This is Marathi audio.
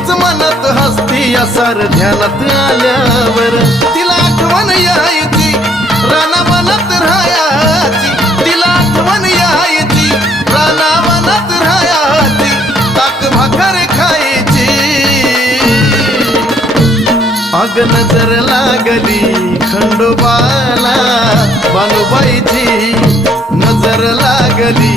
तीच मनात हसती असार ध्यानात आल्यावर तिला आठवण यायची राना मनात राहायची तिला आठवण यायची राना मनात राहायची ताक भाकर खायची अग नजर लागली खंडोबाला बानुबाईची नजर लागली